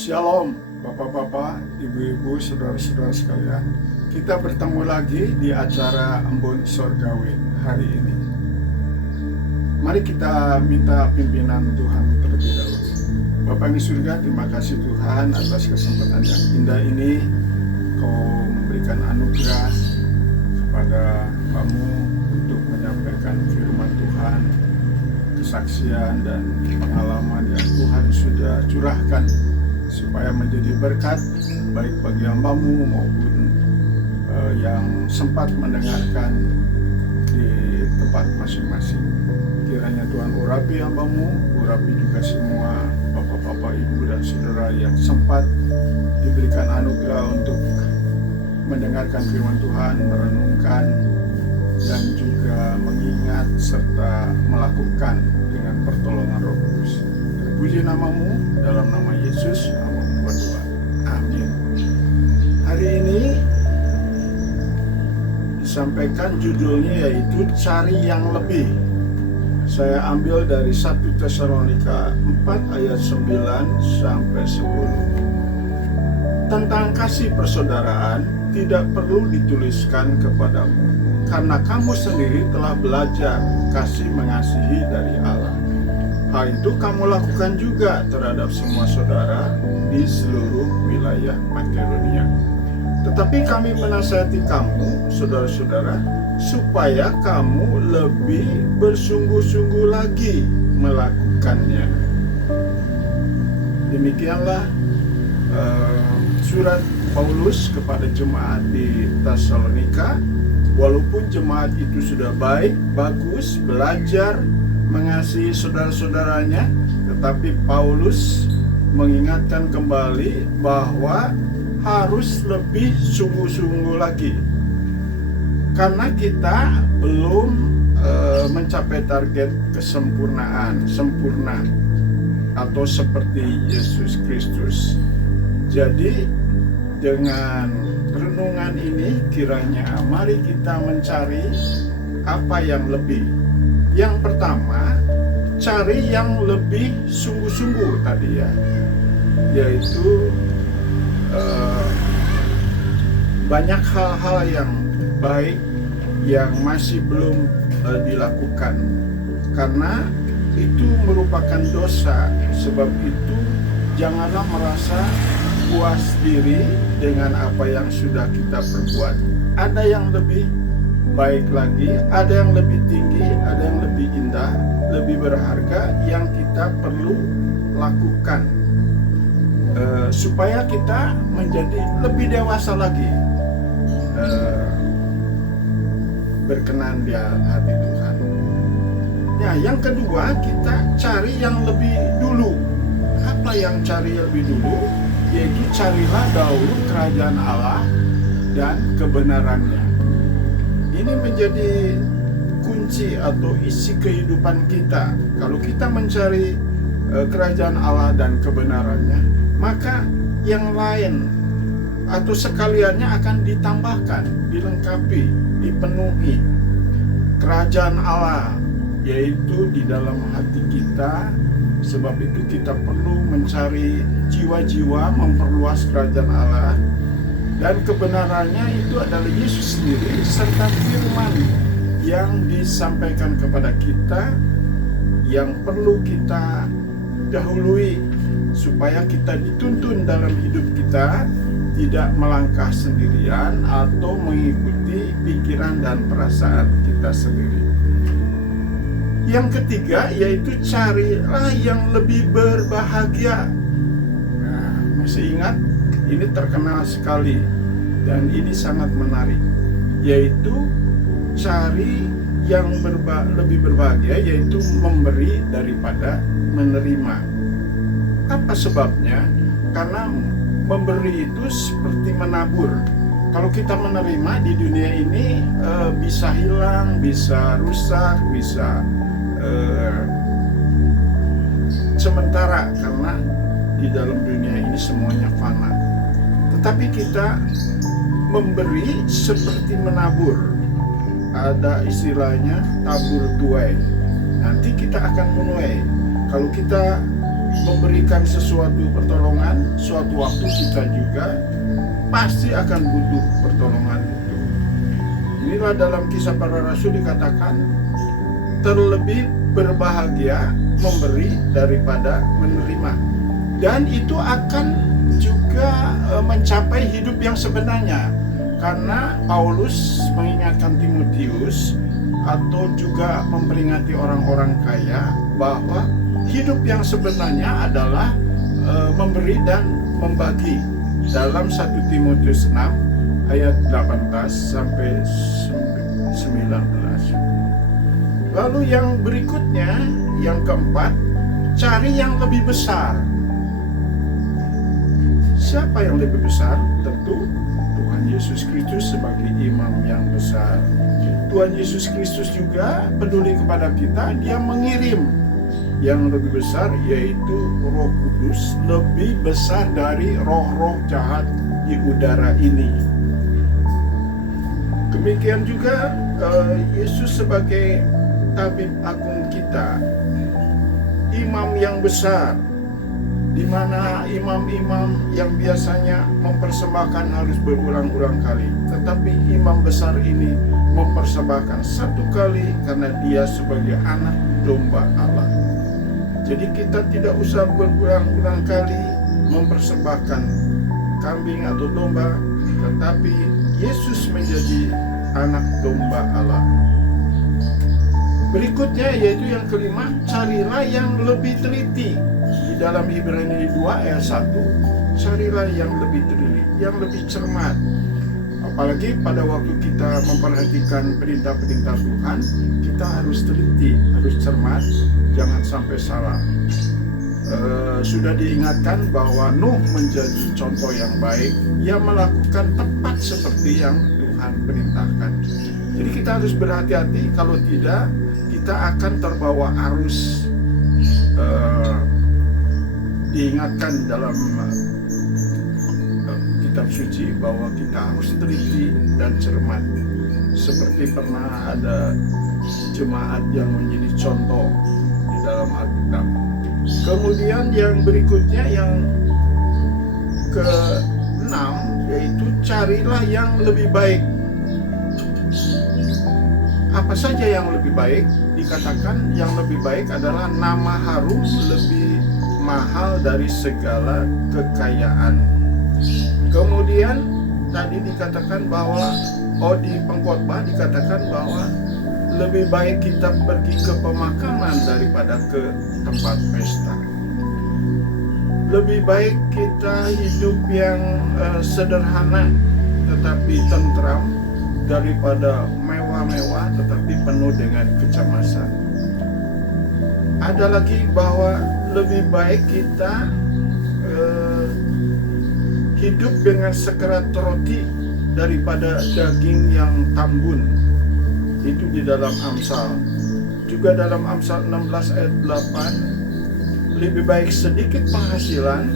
Shalom Bapak-bapak, Ibu-ibu, saudara-saudara sekalian. Kita bertemu lagi di acara Embun Sorgawi hari ini. Mari kita minta pimpinan Tuhan terlebih dahulu. Bapa yang di surga, terima kasih Tuhan atas kesempatan yang indah ini. Kau memberikan anugerah kepada kamu untuk menyampaikan firman Tuhan, kesaksian dan pengalaman yang Tuhan sudah curahkan supaya menjadi berkat baik bagi hambamu maupun yang sempat mendengarkan di tempat masing-masing. Kiranya Tuhan urapi hambamu, urapi juga semua bapak-bapak, ibu dan saudara yang sempat diberikan anugerah untuk mendengarkan firman Tuhan, merenungkan dan juga mengingat serta melakukan dengan pertolongan Roh Kudus. Terpuji namamu, dalam nama Yesus kami berdoa. Amin. Hari ini disampaikan judulnya yaitu Cari yang Lebih. Saya ambil dari 1 Tesalonika 4 ayat 9 sampai 10. Tentang kasih persaudaraan tidak perlu dituliskan kepadamu, karena kamu sendiri telah belajar kasih mengasihi dari Allah. Hal itu kamu lakukan juga terhadap semua saudara di seluruh wilayah Makedonia. Tetapi kami menasihati kamu, saudara-saudara, supaya kamu lebih bersungguh-sungguh lagi melakukannya. Demikianlah surat Paulus kepada jemaat di Tesalonika. Walaupun jemaat itu sudah baik, bagus, belajar mengasihi saudara-saudaranya, tetapi Paulus mengingatkan kembali bahwa harus lebih sungguh-sungguh lagi. Karena kita belum mencapai target kesempurnaan, sempurna atau seperti Yesus Kristus. Jadi dengan renungan ini kiranya mari kita mencari apa yang lebih. Yang pertama, cari yang lebih sungguh-sungguh tadi ya, yaitu banyak hal-hal yang baik yang masih belum dilakukan, karena itu merupakan dosa. Sebab itu janganlah merasa puas diri dengan apa yang sudah kita perbuat. Ada yang lebih baik lagi, ada yang lebih tinggi, ada yang lebih indah, lebih berharga yang kita perlu lakukan supaya kita menjadi lebih dewasa lagi, berkenan di hati Tuhan. Ya, yang kedua, kita cari yang lebih dulu. Apa yang cari lebih dulu? Yaitu carilah dahulu kerajaan Allah dan kebenarannya. Ini menjadi kunci atau isi kehidupan kita. Kalau kita mencari kerajaan Allah dan kebenarannya, maka yang lain atau sekaliannya akan ditambahkan, dilengkapi, dipenuhi. Kerajaan Allah yaitu di dalam hati kita. Sebab itu kita perlu mencari jiwa-jiwa, memperluas kerajaan Allah. Dan kebenarannya itu adalah Yesus sendiri serta firman yang disampaikan kepada kita, yang perlu kita dahului supaya kita dituntun dalam hidup kita, tidak melangkah sendirian atau mengikuti pikiran dan perasaan kita sendiri. Yang ketiga yaitu carilah yang lebih berbahagia. Nah, masih ingat? Ini terkenal sekali dan ini sangat menarik, yaitu cari yang lebih berbahagia, yaitu memberi daripada menerima. Apa sebabnya? Karena memberi itu seperti menabur. Kalau kita menerima di dunia ini bisa hilang, bisa rusak, bisa sementara, karena di dalam dunia ini semuanya fana. Tetapi kita memberi seperti menabur. Ada istilahnya tabur tuai. Nanti kita akan menuai. Kalau kita memberikan sesuatu pertolongan, suatu waktu kita juga pasti akan butuh pertolongan itu. Inilah dalam Kisah Para Rasul dikatakan, terlebih berbahagia memberi daripada menerima. Dan itu akan juga mencapai hidup yang sebenarnya. Karena Paulus mengingatkan Timotius atau juga memperingati orang-orang kaya bahwa hidup yang sebenarnya adalah memberi dan membagi. Dalam 1 Timotius 6 ayat 18 sampai 19. Lalu yang berikutnya, yang keempat, cari yang lebih besar. Siapa yang lebih besar? Tentu Tuhan Yesus Kristus sebagai imam yang besar. Tuhan Yesus Kristus juga peduli kepada kita. Dia mengirim yang lebih besar, yaitu Roh Kudus, lebih besar dari roh-roh jahat di udara ini. Demikian juga Yesus sebagai tabib agung kita, imam yang besar, di mana imam-imam yang biasanya mempersembahkan harus berulang-ulang kali, tetapi imam besar ini mempersembahkan satu kali karena dia sebagai anak domba Allah. Jadi kita tidak usah berulang-ulang kali mempersembahkan kambing atau domba, tetapi Yesus menjadi anak domba Allah. Berikutnya yaitu yang kelima, carilah yang lebih teliti. Di dalam Ibrani 2 ayat 1, carilah yang lebih teliti, yang lebih cermat. Apalagi pada waktu kita memperhatikan perintah-perintah Tuhan, kita harus teliti, harus cermat, jangan sampai salah. Sudah diingatkan bahwa Nuh menjadi contoh yang baik. Ia melakukan tepat seperti yang Tuhan perintahkan. Jadi kita harus berhati-hati, kalau tidak kita akan terbawa arus. Diingatkan dalam kitab suci bahwa kita harus teliti dan cermat. Seperti pernah ada jemaat yang menjadi contoh di dalam Alkitab. Kemudian yang berikutnya, yang ke-6, yaitu carilah yang lebih baik. Apa saja yang lebih baik? Dikatakan yang lebih baik adalah nama harum lebih mahal dari segala kekayaan. Kemudian tadi dikatakan bahwa di pengkhotbah dikatakan bahwa lebih baik kita pergi ke pemakaman daripada ke tempat pesta. Lebih baik kita hidup yang sederhana tetapi tentram daripada mewah-mewah tetapi penuh dengan kecemasan. Ada lagi bahwa lebih baik kita hidup dengan sekerat roti daripada daging yang tambun. Itu di dalam Amsal. Juga dalam Amsal 16 ayat 8, lebih baik sedikit penghasilan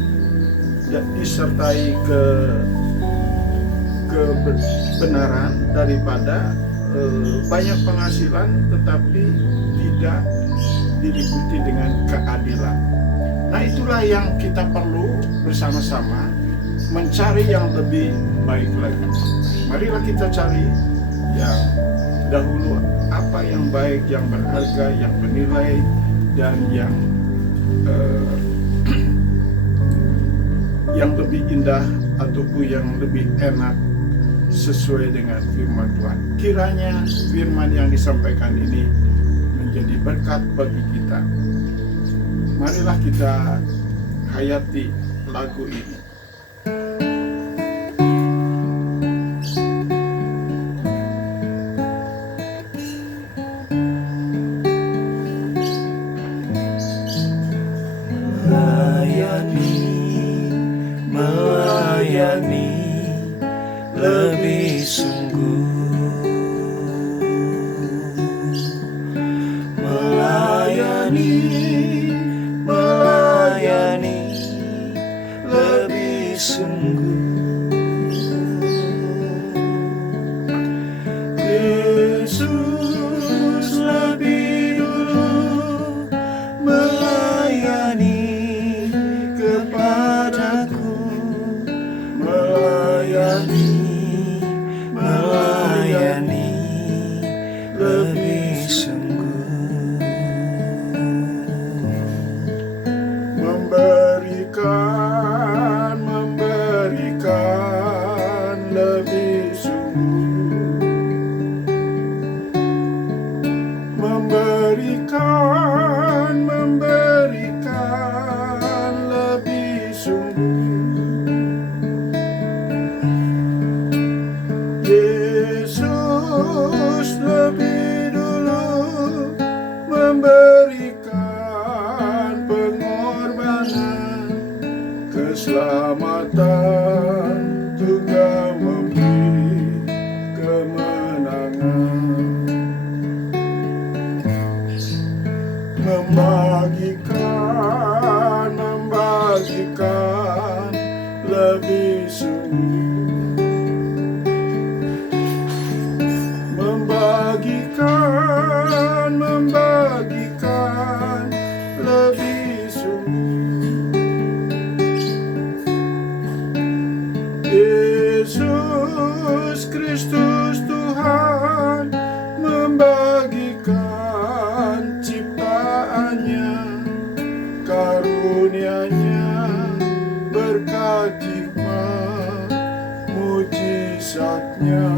disertai kebenaran daripada banyak penghasilan tetapi tidak diliputi dengan keadilan. Nah, itulah yang kita perlu bersama-sama mencari yang lebih baik lagi. Marilah kita cari yang dahulu, apa yang baik, yang berharga, yang bernilai, dan yang lebih indah ataupun yang lebih enak sesuai dengan firman Tuhan. Kiranya firman yang disampaikan ini menjadi berkat bagi kita. Marilah kita hayati lagu ini. Melayani lebih sungguh, melayani lebih sungguh. Yesus lebih dulu melayani membagikan lebih sungguh, membagikan lebih sungguh. Yesus Kristus Tuhan membagikan ciptaannya, karunia-Nya, berkat hikmat mujizatnya.